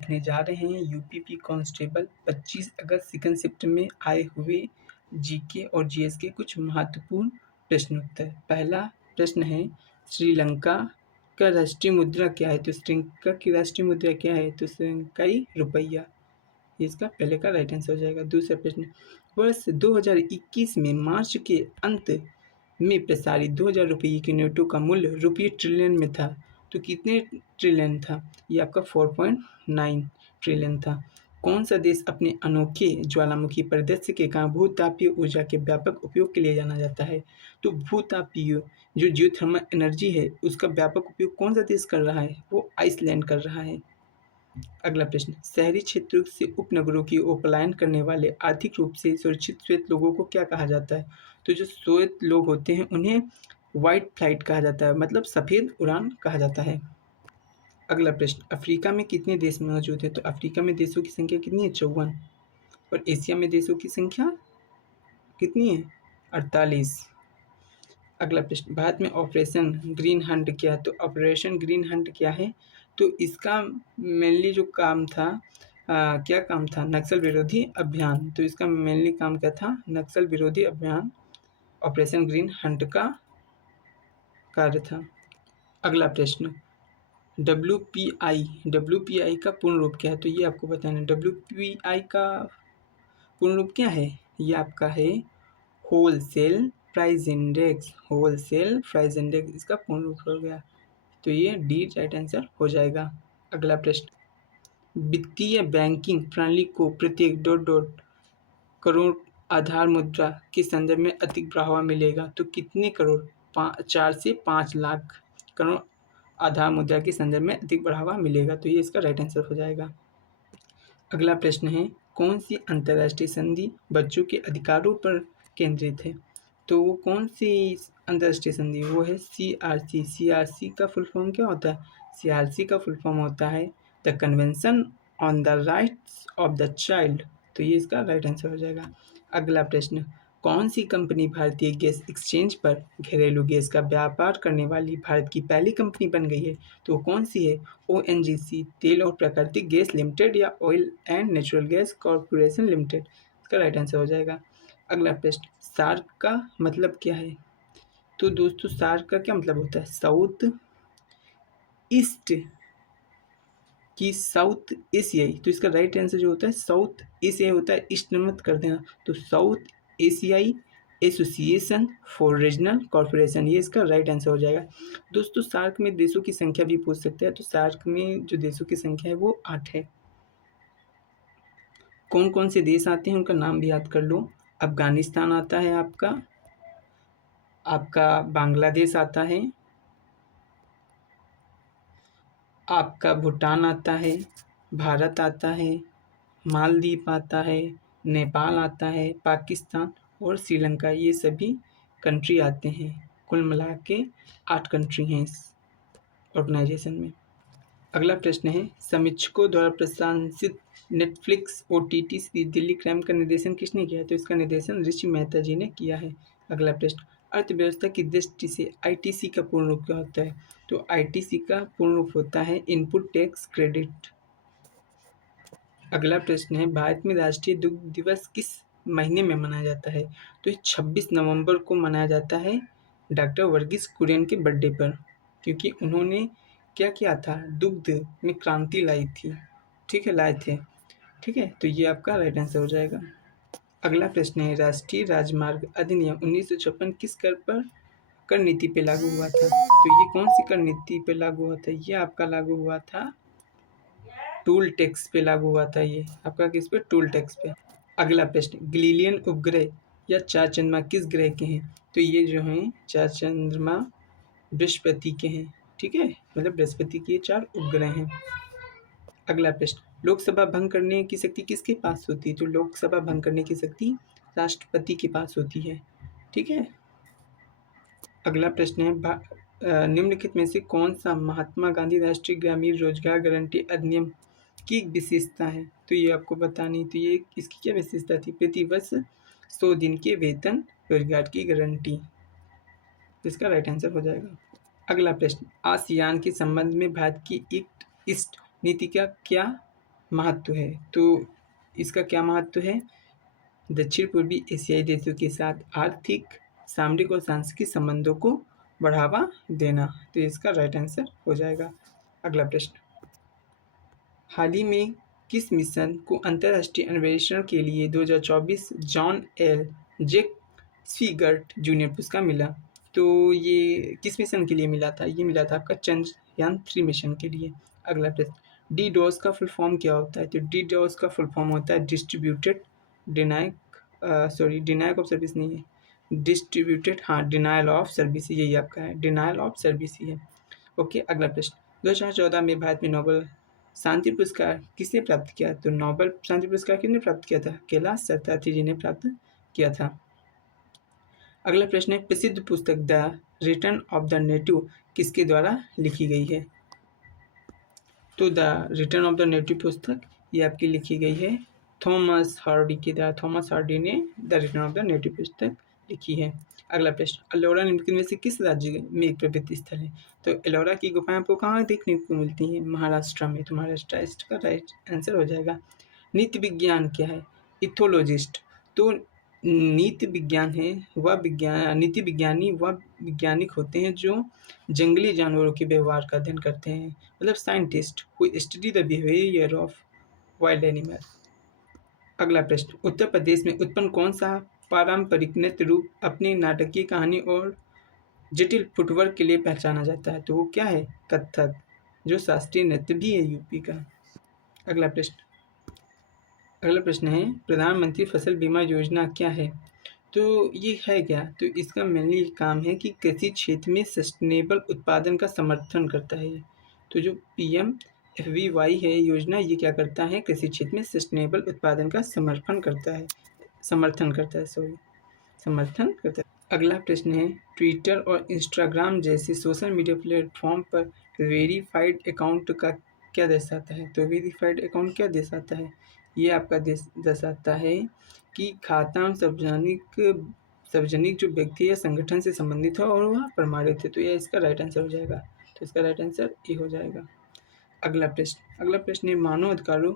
देखने जा रहे हैं यूपीपी कांस्टेबल 25 अगस्त सेकंड शिफ्ट में आए हुए जीके और जीएस के कुछ महत्वपूर्ण प्रश्नोत्तर। पहला प्रश्न है, श्रीलंका का राष्ट्रीय मुद्रा क्या है? तो श्रीलंका की राष्ट्रीय मुद्रा क्या है? तो श्रीलंकाई रुपया। इसका पहले का राइट आंसर हो जाएगा। दूसरा प्रश्न, वर्ष 2021 में मार्च के अंत में प्रसारित 2000 रुपये के नोटों का मूल्य रुपये ट्रिलियन में था। तो कितने ट्रिलियन था? ये आपका 4.9 ट्रिलियन था। कौन सा देश अपने अनोखे ज्वालामुखी परिदृश्य के कारण भूतापीय ऊर्जा के व्यापक उपयोग के लिए जाना जाता है? तो भूतापीय जो जियोथर्मल एनर्जी है उसका व्यापक उपयोग कौन सा देश कर रहा है? वो आइसलैंड कर रहा है। अगला प्रश्न, शहरी क्षेत्रों से उपनगरों की ओर पलायन करने वाले आर्थिक रूप से सुरक्षित श्वेत लोगों को क्या कहा जाता है? तो जो श्वेत लोग होते हैं उन्हें वाइट फ्लाइट कहा जाता है, मतलब सफ़ेद उड़ान कहा जाता है। अगला प्रश्न, अफ्रीका में कितने देश मौजूद हैं? तो अफ्रीका में देशों की संख्या कितनी है? 54। और एशिया में देशों की संख्या कितनी है? 48। अगला प्रश्न, भारत में ऑपरेशन ग्रीन हंट क्या है? तो ऑपरेशन ग्रीन हंट क्या है? तो इसका मेनली जो काम था, क्या काम था? नक्सल विरोधी अभियान। तो इसका मेनली काम क्या था? नक्सल विरोधी अभियान ऑपरेशन ग्रीन हंट का कार्य था। अगला प्रश्न, WPI का पूर्ण रूप क्या है? तो ये आपको बताना है। WPI का पूर्ण रूप क्या है? ये आपका है wholesale price index. Wholesale price index इसका पूर्ण रूप हो गया। तो ये डी राइट आंसर हो जाएगा। अगला प्रश्न, वित्तीय बैंकिंग प्रणाली को प्रत्येक ... करोड़ आधार मुद्रा के संदर्भ में अधिक बढ़ावा मिलेगा। तो कितने करोड़? 4 से 5 लाख करोड़ आधार मुद्रा के संदर्भ में अधिक बढ़ावा मिलेगा। तो ये इसका राइट आंसर हो जाएगा। अगला प्रश्न है, कौन सी अंतर्राष्ट्रीय संधि बच्चों के अधिकारों पर केंद्रित है? तो वो कौन सी अंतर्राष्ट्रीय संधि? वो है CRC। CRC का फुल फॉर्म क्या होता है? CRC का फुल फॉर्म होता है the convention on the rights of the child. तो ये इसका राइट आंसर हो जाएगा। अगला प्रश्न, कौन सी कंपनी भारतीय गैस एक्सचेंज पर घरेलू गैस का व्यापार करने वाली भारत की पहली कंपनी बन गई है? तो कौन सी है? ONGC तेल और प्राकृतिक गैस लिमिटेड या oil and natural gas corporation limited. इसका राइट आंसर हो जाएगा। अगला प्रश्न, सार्क का मतलब क्या है? तो दोस्तों सार्क का क्या मतलब होता है? साउथ ईस्ट की साउथ एशियाई। तो इसका राइट आंसर जो होता है साउथ एशियाई होता है, ईस्ट मत कर देना। तो साउथ एशियाई एसोसिएशन फॉर रीजनल कॉर्पोरेशन, ये इसका राइट आंसर हो जाएगा। दोस्तों सार्क में देशों की संख्या भी पूछ सकते हैं। तो सार्क में जो देशों की संख्या है वो 8 है। कौन कौन से देश आते हैं उनका नाम भी याद कर लो। अफगानिस्तान आता है, आपका बांग्लादेश आता है, आपका भूटान आता है, भारत आता है, मालदीव आता है, नेपाल आता है, पाकिस्तान और श्रीलंका, ये सभी कंट्री आते हैं। कुल मिला के 8 कंट्री हैं इस ऑर्गेनाइजेशन में। अगला प्रश्न है, समीक्षकों द्वारा प्रशंसित Netflix OTT series Delhi crime का निर्देशन किसने किया है? तो इसका निर्देशन ऋषि मेहता जी ने किया है। अगला प्रश्न, अर्थव्यवस्था की दृष्टि से ITC का पूर्ण रूप क्या होता है? तो ITC का पूर्ण रूप होता है इनपुट टैक्स क्रेडिट। अगला प्रश्न है, भारत में राष्ट्रीय दुग्ध दिवस किस महीने में मनाया जाता है? तो 26 नवंबर को मनाया जाता है डॉक्टर वर्गीस कुरियन के बर्थडे पर, क्योंकि उन्होंने क्या किया था? दुग्ध में क्रांति लाई थी। ठीक है, लाए थे। ठीक है, तो ये आपका राइट आंसर हो जाएगा। अगला प्रश्न है, राष्ट्रीय राजमार्ग अधिनियम 1956 किस कर नीति पे लागू हुआ था? तो ये कौन सी कर नीति पे लागू हुआ था? ये आपका लागू हुआ था टूल टैक्स पे लागू हुआ था। ये आपका किस पे? टूल टैक्स पे। अगला प्रश्न, गैलीलियन उपग्रह या 4 चंद्रमा किस ग्रह के हैं? तो ये जो हैं 4 चंद्रमा बृहस्पति के हैं। ठीक है, मतलब बृहस्पति के 4 उपग्रह हैं। अगला प्रश्न, लोकसभा भंग करने की शक्ति किसके पास होती है? तो लोकसभा भंग करने की शक्ति राष्ट्रपति के पास होती है। ठीक है। अगला प्रश्न है, निम्नलिखित में से कौन सा महात्मा गांधी राष्ट्रीय ग्रामीण रोजगार गारंटी अधिनियम की विशेषता है? तो ये आपको बतानी। तो ये इसकी क्या विशेषता थी? प्रतिवर्ष 100 दिन के वेतन रोजगार की गारंटी। इसका राइट आंसर हो जाएगा। अगला प्रश्न, आसियान के संबंध में भारत की एक्ट ईस्ट नीति का क्या महत्व है। तो इसका क्या महत्व है? दक्षिण पूर्वी एशियाई देशों के साथ आर्थिक, सामरिक और सांस्कृतिक संबंधों को बढ़ावा देना। तो इसका राइट आंसर हो जाएगा। अगला प्रश्न, हाल ही में किस मिशन को अंतर्राष्ट्रीय अन्वेषण के लिए 2024 जॉन एल जेक स्वीगर्ट जूनियर पुरस्कार मिला? तो ये किस मिशन के लिए मिला था? ये मिला था आपका चंद्रयान-3 मिशन के लिए। अगला प्रश्न, डीडोस का फुल फॉर्म क्या होता है? तो डीडोस का फुल फॉर्म होता है डिस्ट्रीब्यूटेड डिनाइक ऑफ सर्विस नहीं है, डिस्ट्रीब्यूटेड, हाँ, डिनायल ऑफ सर्विस, यही आपका है, डिनायल ऑफ सर्विस ही है। ओके, अगला प्रश्न, 2014 में भारत में नोबेल शांति पुरस्कार किसने प्राप्त किया? तो नोबेल शांति पुरस्कार किसने प्राप्त किया था? कैलाश सत्यार्थी जी ने प्राप्त किया था। अगला प्रश्न है, प्रसिद्ध पुस्तक the return of the native किसके द्वारा लिखी गई है? तो the return of the native पुस्तक ये आपकी लिखी गई है थॉमस हार्डी के द्वारा। थॉमस हार्डी ने the return of the native पुस्तक लिखी है। अगला प्रश्न, एलोरा निम्नलिखित में से किस राज्य में एक प्रवृत्ति स्थल है? तो एलोरा की गुफाएं आपको कहाँ देखने को मिलती हैं? महाराष्ट्र में। तो महाराष्ट्र इसका राइट आंसर हो जाएगा। नीति विज्ञान क्या है? इथोलॉजिस्ट। तो नीति विज्ञान है वह नीति विज्ञानी वह वैज्ञानिक होते हैं जो जंगली जानवरों के व्यवहार का अध्ययन करते हैं, मतलब scientist who study the behaviour of wild animal. अगला प्रश्न, उत्तर प्रदेश में उत्पन्न कौन सा पारंपरिक नृत्य रूप अपनी नाटकीय कहानी और जटिल फुटवर्क के लिए पहचाना जाता है? तो वो क्या है? कथक, जो शास्त्रीय नृत्य भी है यूपी का। अगला प्रश्न है, प्रधानमंत्री फसल बीमा योजना क्या है? तो ये है क्या? तो इसका मेनली काम है कि कृषि क्षेत्र में सस्टेनेबल उत्पादन का समर्थन करता है। तो जो PMFBY है योजना, ये क्या करता है? कृषि क्षेत्र में सस्टेनेबल उत्पादन का समर्थन करता है। अगला प्रश्न है, ट्विटर और इंस्टाग्राम जैसे सोशल मीडिया प्लेटफॉर्म पर वेरीफाइड अकाउंट का क्या दर्शाता है? तो वेरीफाइड अकाउंट क्या दर्शाता है? ये आपका दर्शाता है कि खाता सार्वजनिक जो व्यक्ति या संगठन से संबंधित हो और वह प्रमाणित है। तो यह इसका राइट आंसर हो जाएगा। तो इसका राइट आंसर ये हो जाएगा। अगला प्रश्न है, मानव अधिकारों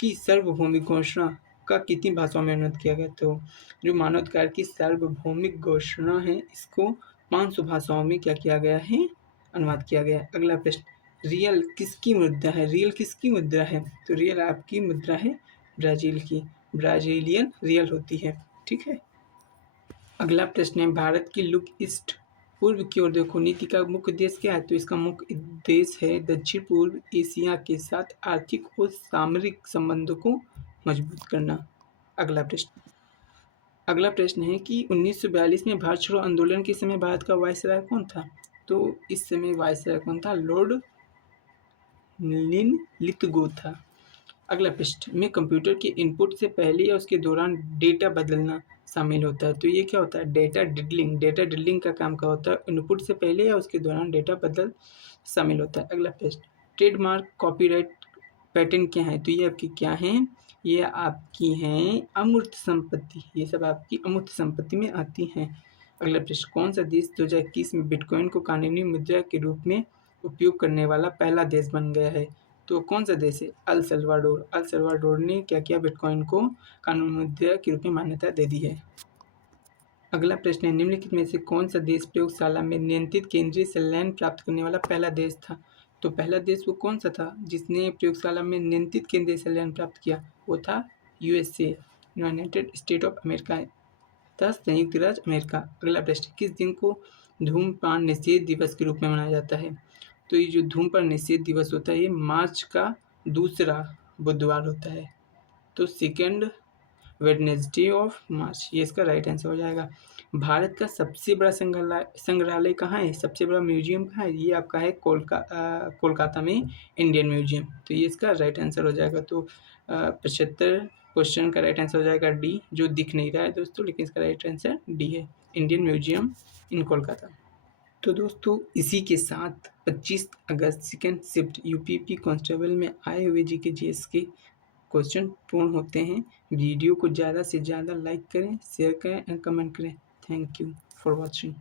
की सार्वभौमिक घोषणा का कितनी भाषाओं में अनुवाद किया गया? तो जो मानव अधिकार की सार्वभौमिक घोषणा है इसको 500 भाषाओं में क्या किया गया है? अनुवाद किया गया है। अगला प्रश्न, रियल किसकी मुद्रा है? रियल किसकी मुद्रा है? तो रियल आपकी मुद्रा है ब्राज़ील की, ब्राज़ीलियन रियल होती है। ठीक है। अगला प्रश्न है, भारत की लुक ईस्ट, पूर्व की ओर देखो नीति का मुख्य उद्देश्य क्या है? तो इसका मुख्य उद्देश्य है दक्षिण पूर्व एशिया के साथ आर्थिक और सामरिक संबंधों को मजबूत करना। अगला प्रश्न है कि 1942 में भारत छोड़ो आंदोलन के समय भारत का वायसराय कौन था? तो इस समय वायसराय कौन था? लॉर्ड लिथगो था। अगला प्रश्न में कंप्यूटर के इनपुट से पहले या उसके दौरान डेटा बदलना शामिल होता है। तो ये क्या होता है? डेटा डिडलिंग का काम क्या होता है? इनपुट से पहले या उसके दौरान डेटा बदल शामिल होता है। अगला प्रश्न, ट्रेडमार्क, कॉपीराइट, पैटेंट क्या है? तो ये आपकी क्या हैं? ये आपकी हैं अमूर्त संपत्ति। ये सब आपकी अमूर्त संपत्ति में आती हैं। अगला प्रश्न, कौन सा देश 2021 में बिटकॉइन को कानूनी मुद्रा के रूप में उपयोग करने वाला पहला देश बन गया है? तो कौन सा देश है? अल सल्वाडोर ने क्या किया? बिटकॉइन को कानूनी मुद्रा के रूप में मान्यता दे दी है। अगला प्रश्न है, निम्नलिखित में से कौन सा देश प्रयोगशाला में नियंत्रित केंद्रीय संलयन प्राप्त करने वाला पहला देश था? तो पहला देश वो कौन सा था जिसने प्रयोगशाला में नियंत्रित केंद्रीय संलयन प्राप्त किया? वो था USA, United state of America, तथा संयुक्त राज्य अमेरिका। अगला प्रश्न, किस दिन को धूम्रपान निषेध दिवस के रूप में मनाया जाता है? तो ये जो धूम्रपान निषेध दिवस होता है ये मार्च का दूसरा बुधवार होता है। तो सेकेंड वेडनेसडे ऑफ मार्च, ये इसका राइट आंसर हो जाएगा। भारत का सबसे बड़ा संग्रहालय कहाँ है? सबसे बड़ा म्यूजियम कहाँ है? ये आपका है कोलकाता में इंडियन म्यूजियम। तो ये इसका राइट आंसर हो जाएगा। तो 75 क्वेश्चन का राइट आंसर हो जाएगा डी, जो दिख नहीं रहा है दोस्तों, लेकिन इसका राइट आंसर डी है, इंडियन म्यूजियम इन कोलकाता। तो दोस्तों इसी के साथ 25 अगस्त सेकेंड शिफ्ट UPP कांस्टेबल में आए हुए GK GS के क्वेश्चन पूर्ण होते हैं। वीडियो को ज़्यादा से ज़्यादा लाइक करें, शेयर करें और कमेंट करें। Thank you for watching.